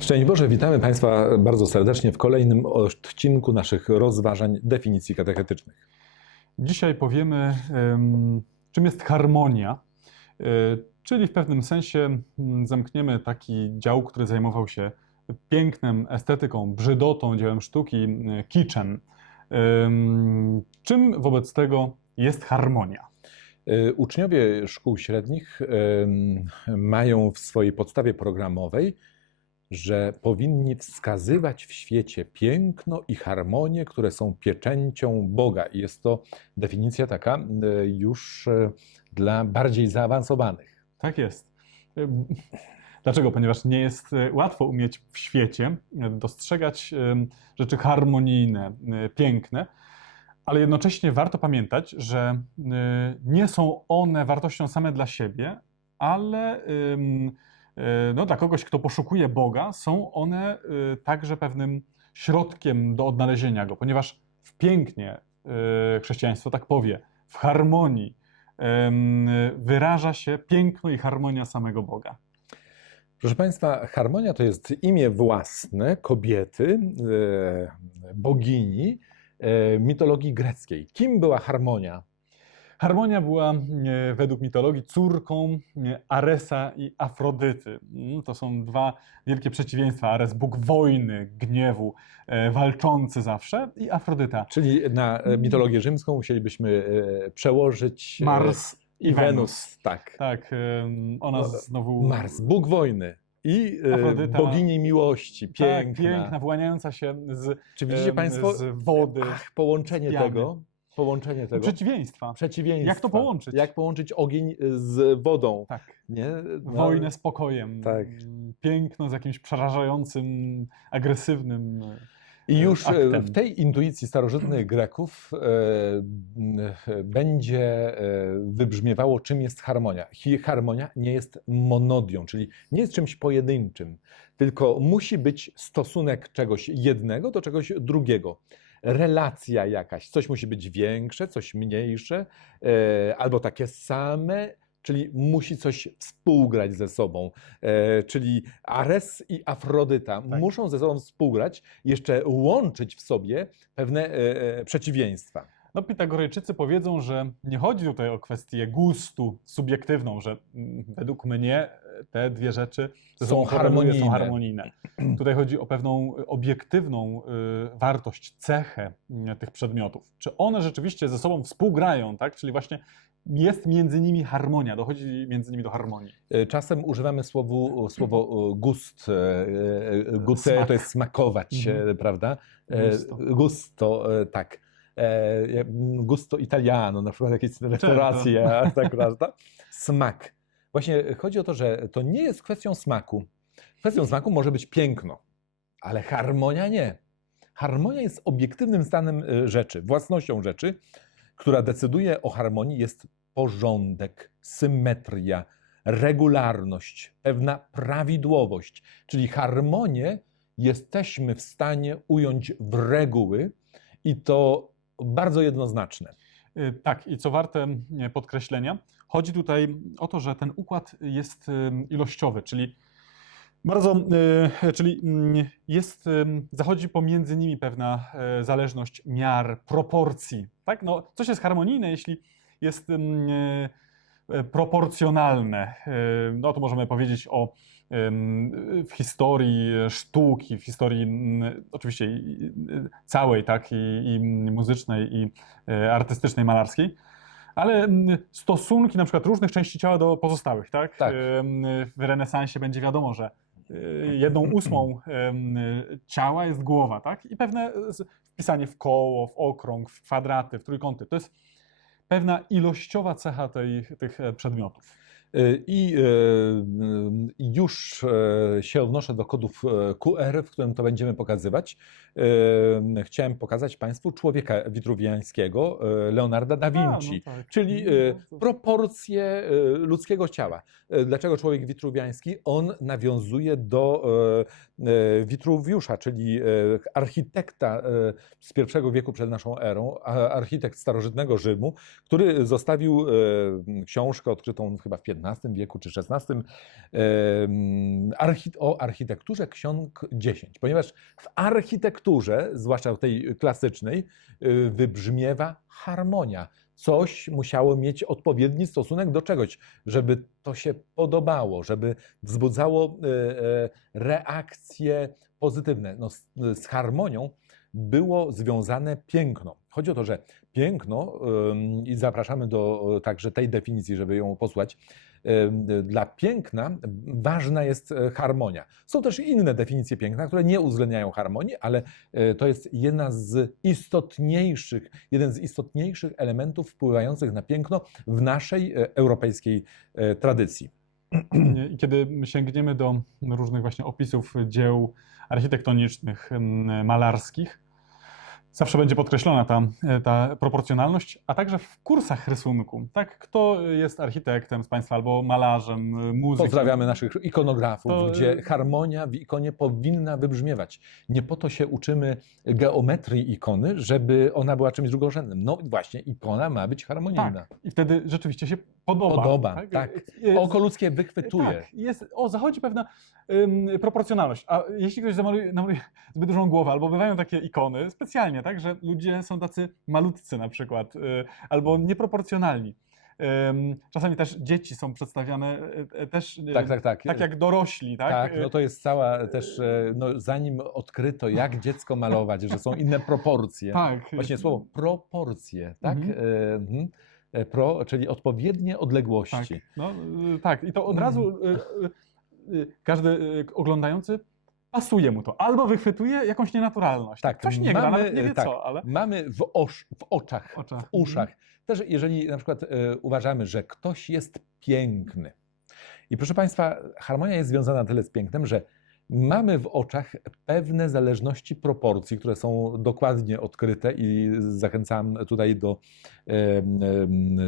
Szczęść Boże, witamy Państwa bardzo serdecznie w kolejnym odcinku naszych rozważań definicji katechetycznych. Dzisiaj powiemy, em, czym jest harmonia, e, czyli w pewnym sensie mm, zamkniemy taki dział, który zajmował się pięknem, estetyką, brzydotą, dziełem sztuki, e, kiczem. Em, Czym wobec tego jest harmonia? Y, Uczniowie szkół średnich mają w swojej podstawie programowej, że powinni wskazywać w świecie piękno i harmonię, które są pieczęcią Boga. I jest to definicja taka y, już y, dla bardziej zaawansowanych. Tak jest. Em, Dlaczego? Ponieważ nie jest e, łatwo umieć w świecie e, dostrzegać rzeczy harmonijne, e, piękne, ale jednocześnie warto pamiętać, że e, nie są one wartością same dla siebie, ale e, no, dla kogoś, kto poszukuje Boga, są one e, także pewnym środkiem do odnalezienia Go, ponieważ w pięknie e, chrześcijaństwo tak powie, w harmonii wyraża się piękno i harmonia samego Boga. Proszę Państwa, harmonia to jest imię własne kobiety, e, bogini e, mitologii greckiej. Kim była harmonia? Harmonia była e, według mitologii córką e, Aresa i Afrodyty. Mm, To są dwa wielkie przeciwieństwa. Ares, bóg wojny, gniewu, e, walczący zawsze i Afrodyta. Czyli na mitologię rzymską musielibyśmy przełożyć Mars i Wenus. Tak. Tak, em, ona No, znowu... Mars, Bóg wojny i Afrodyta. bogini miłości. Piękna. Tak, piękna, wyłaniająca się z, Czy widzicie Państwo z wody. Ach, połączenie piany. tego? Połączenie tego. Przeciwieństwa. Przeciwieństwa. Jak to połączyć? Jak połączyć ogień z wodą? Tak. Nie? No, Wojnę z pokojem. Tak. Piękno z jakimś przerażającym, agresywnym. I już e, aktem. w tej intuicji starożytnych Greków e, e, będzie e, wybrzmiewało, czym jest harmonia. Harmonia nie jest monodią, czyli nie jest czymś pojedynczym, tylko musi być stosunek czegoś jednego do czegoś drugiego. Relacja jakaś, coś musi być większe, coś mniejsze, e, albo takie same, czyli musi coś współgrać ze sobą. E, czyli Ares i Afrodyta Tak. muszą ze sobą współgrać, jeszcze łączyć w sobie pewne e, przeciwieństwa. No, Pitagorejczycy powiedzą, że nie chodzi tutaj o kwestię gustu subiektywną, że mm, według mnie te dwie rzeczy ze Są harmonijne. Są harmonijne. Tutaj chodzi o pewną obiektywną y, wartość, cechę y, tych przedmiotów. Czy one rzeczywiście ze sobą współgrają, tak? Czyli właśnie jest między nimi harmonia, dochodzi między nimi do harmonii. E, Czasem używamy słowu, słowo gust, gute Smak. to jest smakować, Mhm. prawda? Gusto. Gusto, tak. E, Gusto italiano, na przykład jakieś restauracje, tak, prawda? Smak. Właśnie chodzi o to, że to nie jest kwestią smaku. Kwestią smaku może być piękno, ale harmonia nie. Harmonia jest obiektywnym stanem e, rzeczy, własnością rzeczy, która decyduje o harmonii, jest porządek, symetria, regularność, pewna prawidłowość. Czyli harmonię jesteśmy w stanie ująć w reguły i to bardzo jednoznaczne. Y, Tak, i co warte podkreślenia, chodzi tutaj o to, że ten układ jest y, ilościowy, czyli bardzo, y, czyli mm, jest, zachodzi pomiędzy nimi pewna y, zależność miar, proporcji. Tak? No, coś jest harmonijne, jeśli jest y, y, proporcjonalne. No to możemy powiedzieć o w historii sztuki, w historii mm, oczywiście całej, tak, i, i muzycznej, i e, artystycznej, malarskiej, ale mm, stosunki na przykład różnych części ciała do pozostałych, tak? Tak. W renesansie będzie wiadomo, że y, jedną ósmą ciała jest głowa, tak? I pewne z- wpisanie w koło, w okrąg, w kwadraty, w trójkąty. To jest pewna ilościowa cecha tej, tych e, przedmiotów. Y, I y, już y, się odnoszę do kodów QR, w którym to będziemy pokazywać. Chciałem pokazać Państwu człowieka witruwiańskiego, Leonarda da Vinci. A, no tak. Czyli No, proporcje ludzkiego ciała. Dlaczego człowiek witruwiański? On nawiązuje do Witruwiusza, czyli architekta z pierwszego wieku przed naszą erą, architekt starożytnego Rzymu, który zostawił książkę odkrytą chyba w XV wieku czy XVI o architekturze ksiąg 10, ponieważ w architekturze, zwłaszcza tej klasycznej, y, wybrzmiewa harmonia. Coś musiało mieć odpowiedni stosunek do czegoś, żeby to się podobało, żeby wzbudzało e, e, reakcje pozytywne. No, z, harmonią było związane piękno. Chodzi o to, że piękno, i zapraszamy do e, także tej definicji, żeby ją posłać, dla piękna ważna jest e, harmonia. Są też inne definicje piękna, które nie uwzględniają harmonii, ale e, to jest jedna z istotniejszych, jeden z istotniejszych elementów wpływających na piękno w naszej e, europejskiej tradycji. I kiedy sięgniemy do różnych właśnie opisów dzieł architektonicznych, malarskich, zawsze będzie podkreślona ta, ta proporcjonalność, a także w kursach rysunku. Tak, kto jest architektem z Państwa albo malarzem, muzykiem. Pozdrawiamy naszych ikonografów, To, gdzie y- harmonia w ikonie powinna wybrzmiewać. Nie po to się uczymy geometrii ikony, żeby ona była czymś drugorzędnym. No właśnie, ikona ma być harmonijna. Tak, i wtedy rzeczywiście się podoba. Podoba, tak. Jest- Oko ludzkie wychwytuje. Tak, jest, o, zachodzi pewna ym, proporcjonalność. A jeśli ktoś zamaluje, namaluje zbyt dużą głowę, albo bywają takie ikony specjalnie, tak, że ludzie są tacy malutcy na przykład, y, albo nieproporcjonalni. Czasami też dzieci są przedstawiane y, też y, Tak, tak, tak. tak jak dorośli, tak? Tak, no to jest cała też, e, no, zanim odkryto, jak dziecko malować, że są inne proporcje. tak. Właśnie słowo proporcje, tak? Mhm. E, mhm. E, Pro, czyli odpowiednie Tak, odległości. no, y, tak. I to od razu y, y, y, każdy oglądający pasuje mu to. Albo wychwytuje jakąś nienaturalność. Tak, Coś nie gra, mamy, nawet nie wie tak, co, ale Mamy w, osz, w oczach, oczach. w uszach. Też jeżeli na przykład e, uważamy, że ktoś jest piękny. I proszę Państwa, harmonia jest związana tyle z pięknem, że mamy w oczach pewne zależności proporcji, które są dokładnie odkryte i zachęcam tutaj do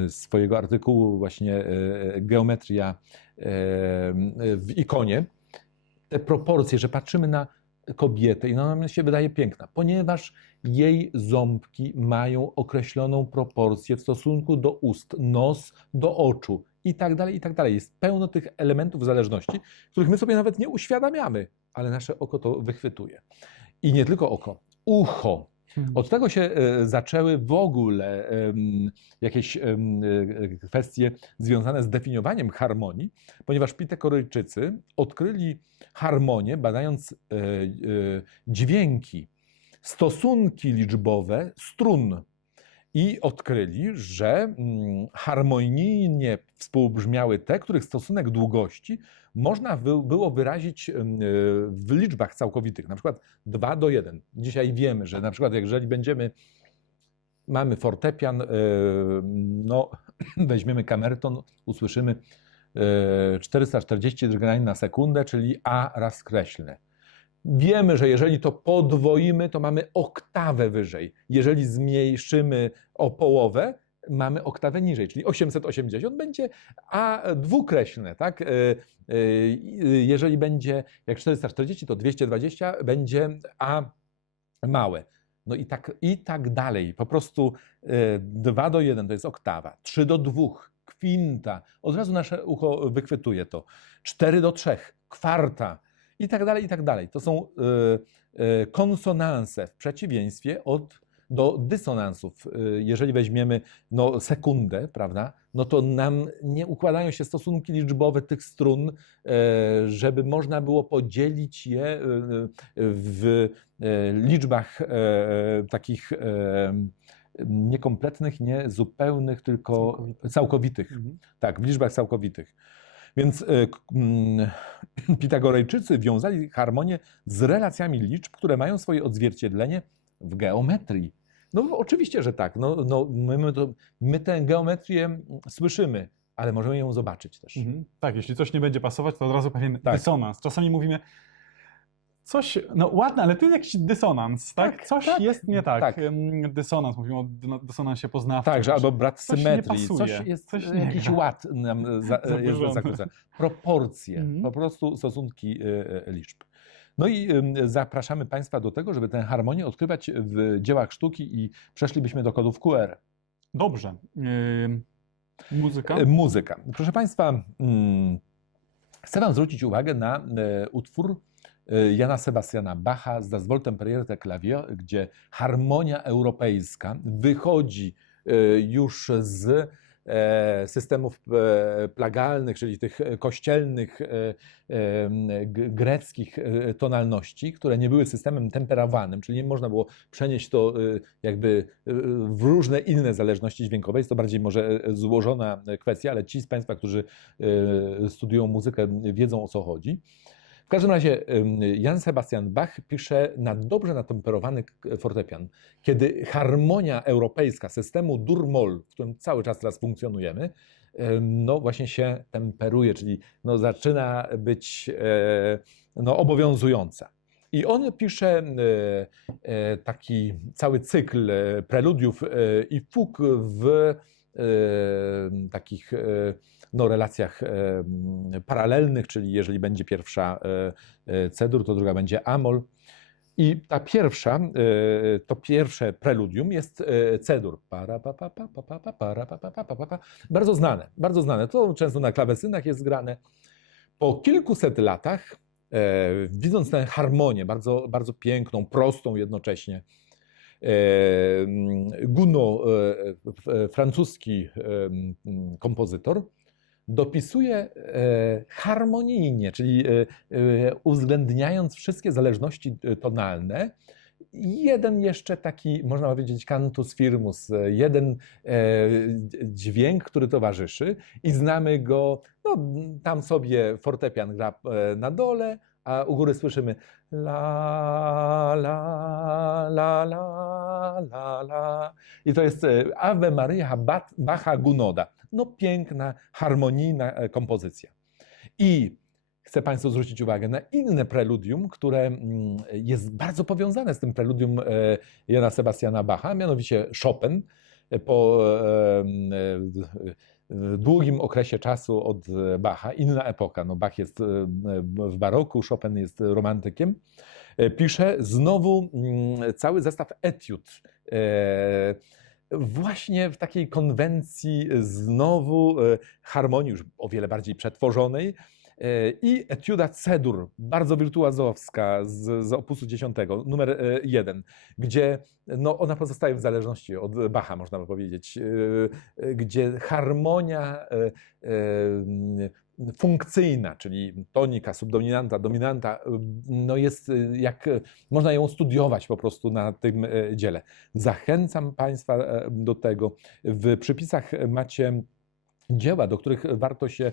swojego artykułu właśnie e, geometria w ikonie. Te proporcje, że patrzymy na kobietę i ona nam się wydaje piękna, ponieważ jej ząbki mają określoną proporcję w stosunku do ust, nos do oczu i tak dalej, i tak dalej. Jest pełno tych elementów zależności, których my sobie nawet nie uświadamiamy, ale nasze oko to wychwytuje. I nie tylko oko, ucho. Mhm. Od tego się e, zaczęły w ogóle jakieś e, kwestie związane z definiowaniem harmonii, ponieważ Pitagoryjczycy odkryli harmonię, badając e, dźwięki, stosunki liczbowe strun. I odkryli, że mm, harmonijnie współbrzmiały te, których stosunek długości można było wyrazić em, e, w liczbach całkowitych, na przykład 2 do 1. Dzisiaj wiemy, że na przykład jeżeli będziemy, mamy fortepian, e, no weźmiemy kamerton, usłyszymy e, 440 drgnań na sekundę, czyli A raz skreślne. Wiemy, że jeżeli to podwoimy, to mamy oktawę wyżej. Jeżeli zmniejszymy o połowę, mamy oktawę niżej, czyli 880 będzie A dwukreślne, tak? E, e, Jeżeli będzie jak 440, to 220 będzie A małe. No i tak, i tak dalej. Po prostu 2 do 1 to jest oktawa, 3 do 2 kwinta. Od razu nasze ucho wychwytuje to. 4 do 3 kwarta i tak dalej, i tak dalej. To są y, y, konsonanse w przeciwieństwie od, do dysonansów. Y, Jeżeli weźmiemy no, sekundę, prawda, no to nam nie układają się stosunki liczbowe tych strun, żeby można było podzielić je w liczbach takich niekompletnych, nie zupełnych, tylko Całkowitych. całkowitych. Mhm. Tak, w liczbach całkowitych. Więc y, mm, Pitagorejczycy wiązali harmonię z relacjami liczb, które mają swoje odzwierciedlenie w geometrii. No oczywiście, że tak. No, no, my, my, to, my tę geometrię słyszymy, ale możemy ją zobaczyć też. Mhm. Tak, jeśli coś nie będzie pasować, to od razu pewien Tak. dysonans. Czasami mówimy, coś, no ładne, ale tu jest jakiś dysonans, tak? Tak, coś tak. jest nie tak. Tak. Dysonans, mówimy o dy- dysonansie poznawczym. Tak, że albo brak coś nie symetrii, pasuje, coś jest, coś nie jakiś gra. ład nam za, jest Zaburzony. zakłóca. Proporcje, Mhm. po prostu stosunki y, liczb. No i zapraszamy Państwa do tego, żeby tę harmonię odkrywać w dziełach sztuki i przeszlibyśmy do kodów QR. Dobrze. Ym, Muzyka? E, Muzyka. Proszę Państwa, mm, chcę Wam zwrócić uwagę na e, utwór e, Jana Sebastiana Bacha z Das Woltemperierte Klavier, gdzie harmonia europejska wychodzi e, już z e, systemów e, plagalnych, czyli tych kościelnych, e, greckich tonalności, które nie były systemem temperowanym, czyli nie można było przenieść to e, jakby w różne inne zależności dźwiękowe. Jest to bardziej może złożona kwestia, ale ci z Państwa, którzy studiują muzykę, wiedzą o co chodzi. W każdym razie Jan Sebastian Bach pisze na dobrze natemperowany fortepian. Kiedy harmonia europejska systemu dur-moll, w którym cały czas teraz funkcjonujemy, em, no właśnie się temperuje, czyli no zaczyna być e, no obowiązująca. I on pisze e, e, taki cały cykl preludiów i fug w takich no, relacjach paralelnych, czyli jeżeli będzie pierwsza e, e, C-dur, to druga będzie A-moll. I ta pierwsza, e, to pierwsze preludium jest pa. Bardzo znane, bardzo znane. To często na klawesynach jest grane. Po kilkuset latach, widząc tę harmonię, bardzo, bardzo piękną, prostą jednocześnie, Gounod, francuski kompozytor, dopisuje e, harmonijnie, czyli e, e, uwzględniając wszystkie zależności tonalne, jeden jeszcze taki, można powiedzieć, cantus firmus, jeden dźwięk, który towarzyszy i znamy go, no tam sobie fortepian gra na dole, a u góry słyszymy la, la, la, la, la, la. I to jest e, Ave Maria Bacha Gunoda. No piękna, harmonijna e, kompozycja. I chcę Państwu zwrócić uwagę na inne preludium, które mm, jest bardzo powiązane z tym preludium e, Jana Sebastiana Bacha, mianowicie Chopin. Po długim okresie czasu od Bacha, inna epoka. No Bach jest w baroku, Chopin jest romantykiem. E, Pisze znowu mm, cały zestaw etiud. e, Właśnie w takiej konwencji znowu e, harmonii już o wiele bardziej przetworzonej i etiuda C-dur, bardzo wirtuazowska z, z opusu 10, numer e, 1, gdzie no, ona pozostaje w zależności od Bacha, można by powiedzieć, gdzie harmonia funkcyjna, czyli tonika, subdominanta, dominanta, e, no jest e, jak e, można ją studiować po prostu na tym dziele. Zachęcam Państwa e, do tego. W przypisach macie dzieła, do których warto się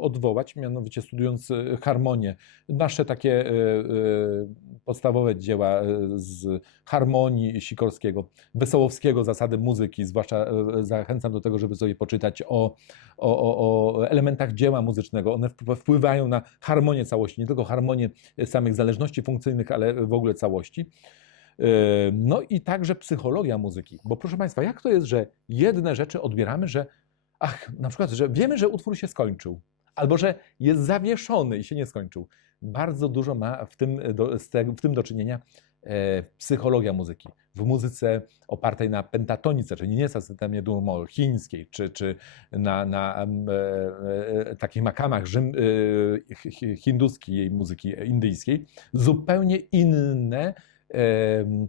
odwołać, mianowicie studiując e, harmonię. Nasze takie e, e, podstawowe dzieła z harmonii Sikorskiego, Wesołowskiego, zasady muzyki, zwłaszcza zachęcam do tego, żeby sobie poczytać o, o, o, elementach dzieła muzycznego. One wpł- wpływają na harmonię całości, nie tylko harmonię samych zależności funkcyjnych, ale w ogóle całości. No i także psychologia muzyki. Bo proszę Państwa, jak to jest, że jedne rzeczy odbieramy, że ach, na przykład, że wiemy, że utwór się skończył, albo że jest zawieszony i się nie skończył. Bardzo dużo ma w tym do, w tym do czynienia e, psychologia muzyki. W muzyce opartej na pentatonice, czyli nie systemie dur-moll chińskiej, czy, czy na, na e, e, takich makamach rzym, e, hinduskiej muzyki indyjskiej, zupełnie inne em,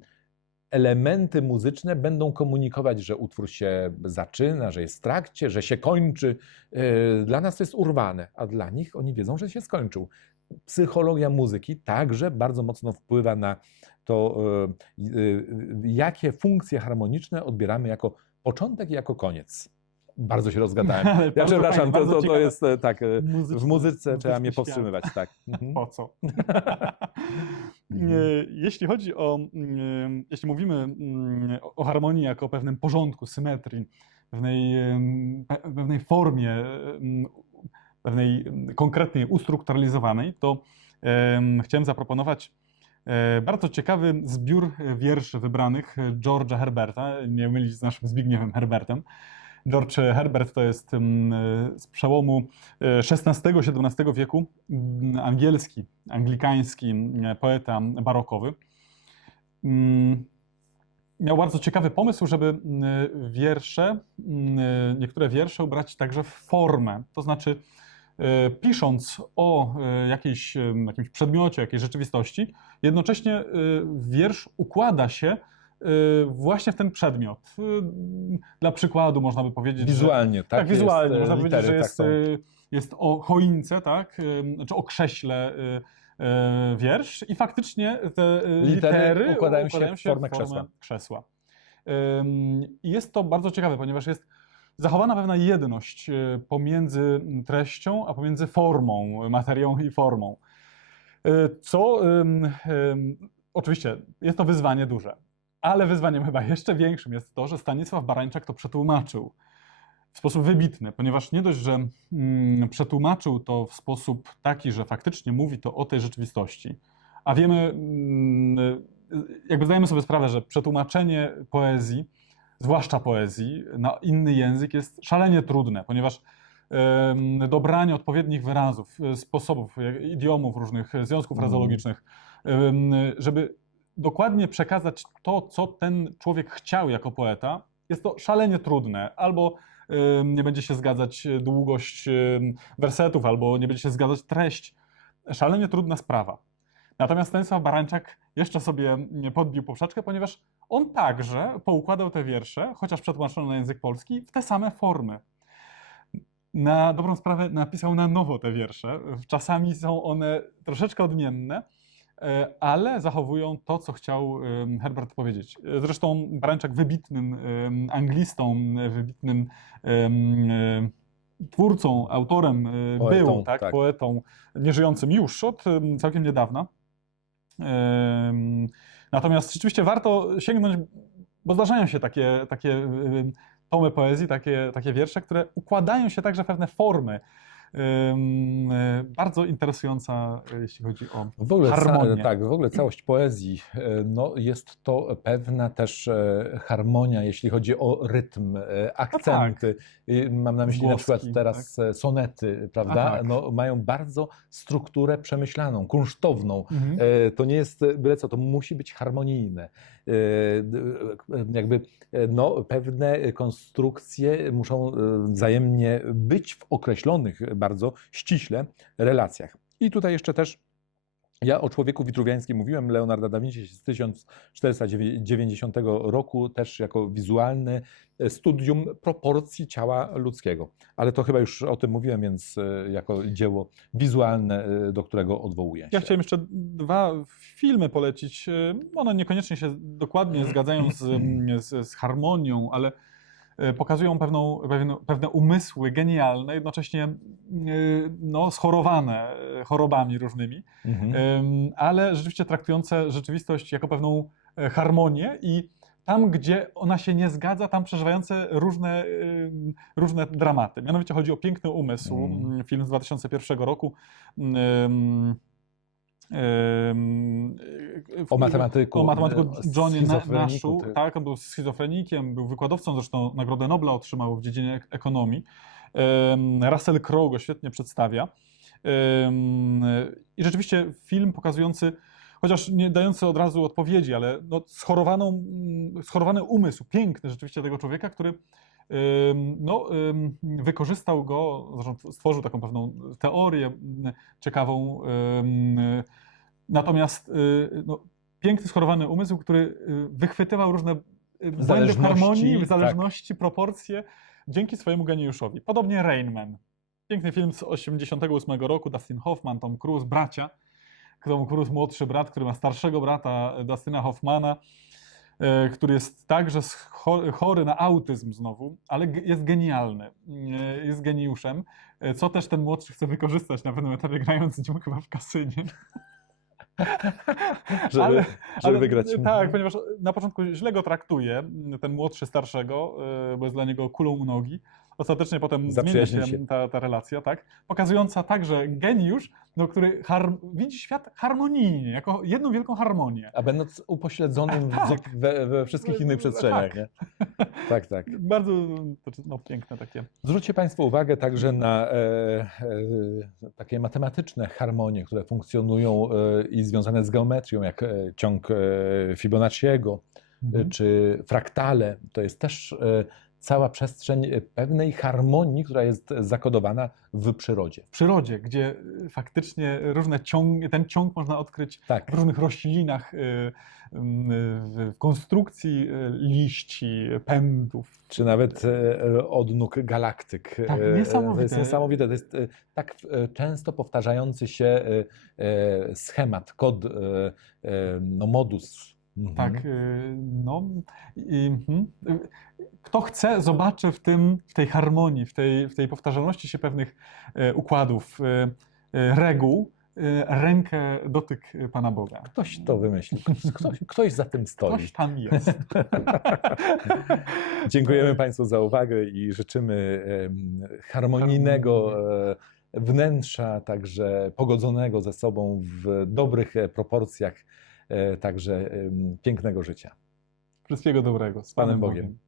elementy muzyczne będą komunikować, że utwór się zaczyna, że jest w trakcie, że się kończy. E, Dla nas to jest urwane, a dla nich oni wiedzą, że się skończył. Psychologia muzyki także bardzo mocno wpływa na to, e, e, jakie funkcje harmoniczne odbieramy jako początek i jako koniec. Bardzo się rozgadałem. Ale Ja przepraszam, fajnie, to, to, to jest tak. W muzyce trzeba mnie powstrzymywać, tak. Mhm. Po co? Mhm. E, Jeśli chodzi o, mm, jeśli mówimy mm, o harmonii jako o pewnym porządku, symetrii, pewnej, pewnej formie, pewnej konkretnej, ustrukturalizowanej, to em, chciałem zaproponować e, bardzo ciekawy zbiór wierszy wybranych George'a Herberta, nie mylić z naszym Zbigniewem Herbertem. George Herbert to jest em, z przełomu e, XVI-XVII wieku m, angielski, anglikański m, poeta barokowy. Mm, miał bardzo ciekawy pomysł, żeby mm, wiersze, mm, niektóre wiersze ubrać także w formę. To znaczy, e, pisząc o e, jakiejś, e, jakimś przedmiocie, jakiejś rzeczywistości, jednocześnie e, wiersz układa się e, właśnie w ten przedmiot. E, Dla przykładu można by powiedzieć, że Wizualnie, tak? tak, wizualnie. Jest, e, Można powiedzieć, że litery, tak jest, y, jest o choince, tak? y, czy o krześle y, y, wiersz i faktycznie te y, Litery litery układają się w formę krzesła. krzesła. Ym, I jest to bardzo ciekawe, ponieważ jest zachowana pewna jedność y, pomiędzy treścią, a pomiędzy formą, materią i formą. Y, Co oczywiście jest to wyzwanie duże, ale wyzwaniem chyba jeszcze większym jest to, że Stanisław Barańczak to przetłumaczył w sposób wybitny, ponieważ nie dość, że mm, przetłumaczył to w sposób taki, że faktycznie mówi to o tej rzeczywistości, a wiemy, mm, jakby zdajemy sobie sprawę, że przetłumaczenie poezji, zwłaszcza poezji, na inny język jest szalenie trudne, ponieważ dobranie odpowiednich wyrazów, e, sposobów, idiomów różnych, e, związków Mhm. frazologicznych, żeby dokładnie przekazać to, co ten człowiek chciał jako poeta, jest to szalenie trudne. Albo nie będzie się zgadzać długość em, wersetów, albo nie będzie się zgadzać treść. Szalenie trudna sprawa. Natomiast Stanisław Barańczak jeszcze sobie podbił poprzeczkę, ponieważ on także poukładał te wiersze, chociaż przetłumaczone na język polski, w te same formy. Na dobrą sprawę napisał na nowo te wiersze. Czasami są one troszeczkę odmienne, ale zachowują to, co chciał Herbert powiedzieć. E, Zresztą Barańczak wybitnym anglistą, e, wybitnym e, twórcą, autorem e, Poetą, był, tak, tak. poetą, nieżyjącym już od em, całkiem niedawna. Natomiast rzeczywiście warto sięgnąć, bo zdarzają się takie, takie tomy poezji, takie, takie wiersze, które układają się także w pewne formy. E, Bardzo interesująca, e, jeśli chodzi o W ogóle, harmonię. tak, w ogóle całość poezji, e, no, jest to pewna też harmonia, jeśli chodzi o rytm, akcenty. I Mam na myśli na Zgłoski, przykład teraz e, sonety, prawda? Tak. No, mają bardzo strukturę przemyślaną, kunsztowną. Mhm. To nie jest byle co, to musi być harmonijne. E, Jakby no, pewne konstrukcje muszą e, wzajemnie być w określonych bardzo ściśle relacjach. I tutaj jeszcze też ja o człowieku witruwiańskim mówiłem, Leonarda da Vinci z 1490 roku, też jako wizualne e, studium proporcji ciała ludzkiego. Ale to chyba już o tym mówiłem, więc e, jako dzieło wizualne, e, do którego odwołuję się. Ja chciałem jeszcze dwa filmy polecić. One niekoniecznie się dokładnie zgadzają z, z, z harmonią, ale pokazują pewną, pewne, pewne umysły genialne, jednocześnie e, no, schorowane chorobami różnymi, Mhm. Ale rzeczywiście traktujące rzeczywistość jako pewną e, harmonię i tam, gdzie ona się nie zgadza, tam przeżywające różne, różne dramaty. Mianowicie chodzi o Piękny Umysł, Mm. mm, film z 2001 roku. O matematyku, O matematyku e, Johnie Nashu. ty- Tak, on był schizofrenikiem, był wykładowcą, zresztą Nagrodę Nobla otrzymał w dziedzinie ek- ekonomii. Russell Crowe go świetnie przedstawia. I rzeczywiście film pokazujący, chociaż nie dający od razu odpowiedzi, ale no schorowaną, mm, schorowany umysł, piękny rzeczywiście tego człowieka, który no, wykorzystał go, stworzył taką pewną teorię ciekawą. Natomiast y, no, piękny, schorowany umysł, który y, wychwytywał różne y, błędy w harmonii, w tak. zależności, proporcje dzięki swojemu geniuszowi. Podobnie Rain Man. Piękny film z 1988 roku, Dustin Hoffman, Tom Cruise, bracia. Tom Cruise młodszy brat, który ma starszego brata Dustina Hoffmana, który jest także chory na autyzm znowu, ale jest genialny, e, jest geniuszem, e, co też ten młodszy chce wykorzystać na pewnym etapie, grając z nim chyba w kasynie. żeby, ale- żeby Ale, wygrać. Tak, ponieważ na początku źle go traktuje, ten młodszy starszego, e, bo jest dla niego kulą u nogi. Ostatecznie potem zmienia się, się. Ta, ta relacja, tak? Pokazująca także geniusz, no, który widzi świat harmonijnie, jako jedną wielką harmonię. A będąc upośledzonym w Tak. we, we wszystkich innych przestrzeniach. Tak. Nie? Tak, tak. Bardzo to, no, piękne takie. Zwróćcie Państwo uwagę także na e, e, takie matematyczne harmonie, które funkcjonują e, i związane z geometrią, jak e, ciąg e, Fibonacciego, Mhm. czy fraktale, to jest też e, cała przestrzeń e, pewnej harmonii, która jest zakodowana w przyrodzie. W przyrodzie, gdzie y, faktycznie różne ciąg, ten ciąg można odkryć Tak. w różnych roślinach, y, w konstrukcji liści, pędów. Czy nawet e, odnóg galaktyk. Tak, E, To niesamowite. jest niesamowite. To jest e, tak e, często powtarzający się e, e, schemat, kod, e, e, no modus. Mhm. Tak, y, no. i- mhm. Kto chce, zobaczy w tym, w tej harmonii, w tej, w tej powtarzalności się pewnych e, układów, e, e, reguł, rękę, dotyk Pana Boga. Ktoś to wymyślił. Ktoś, ktoś za tym stoi. Ktoś tam jest. Dziękujemy Państwu za uwagę i życzymy harmonijnego wnętrza, także pogodzonego ze sobą w dobrych proporcjach, także em, pięknego życia. Wszystkiego dobrego. Z Panem Panem Bogiem. Bogiem.